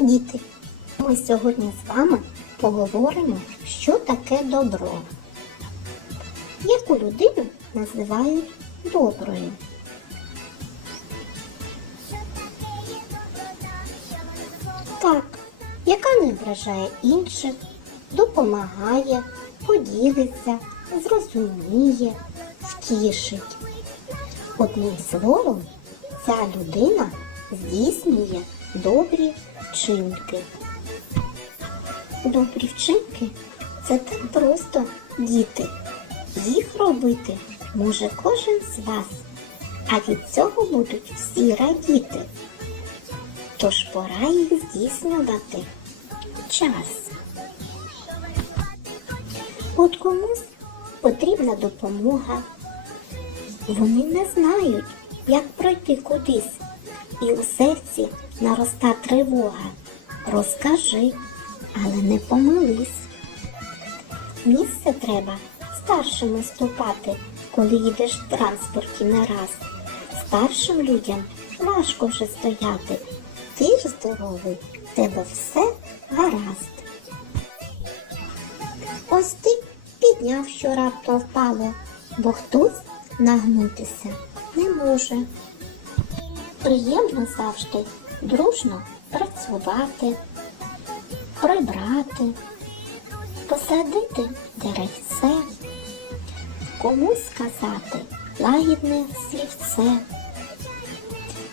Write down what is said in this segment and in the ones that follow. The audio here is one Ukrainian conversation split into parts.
Діти, ми сьогодні з вами поговоримо, що таке добро. Яку людину називають доброю? Так, яка не вражає інших, допомагає, поділиться, зрозуміє, втішить. Одним словом, ця людина здійснює добрі вчинки. Добрі вчинки це так просто діти. Їх робити може кожен з вас, а від цього будуть всі радіти. Тож пора їх здійснювати. Час. От комусь потрібна допомога. Вони не знають, як пройти кудись, і у серці нароста тривога. Розкажи, але не помились. Місце треба старшими ступати, коли їдеш в транспорті не раз. Старшим людям важко вже стояти. Ти ж здоровий, тебе все гаразд. Ось ти підняв, що раптом впало, бо хтось нагнутися не може. Приємно завжди дружно працювати, прибрати, посадити деревце, комусь сказати лагідне слівце.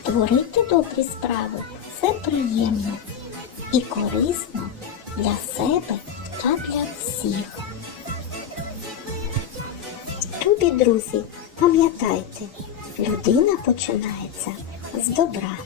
Творити добрі справи це приємно і корисно для себе та для всіх. Любі друзі, пам'ятайте, людина починається з добра.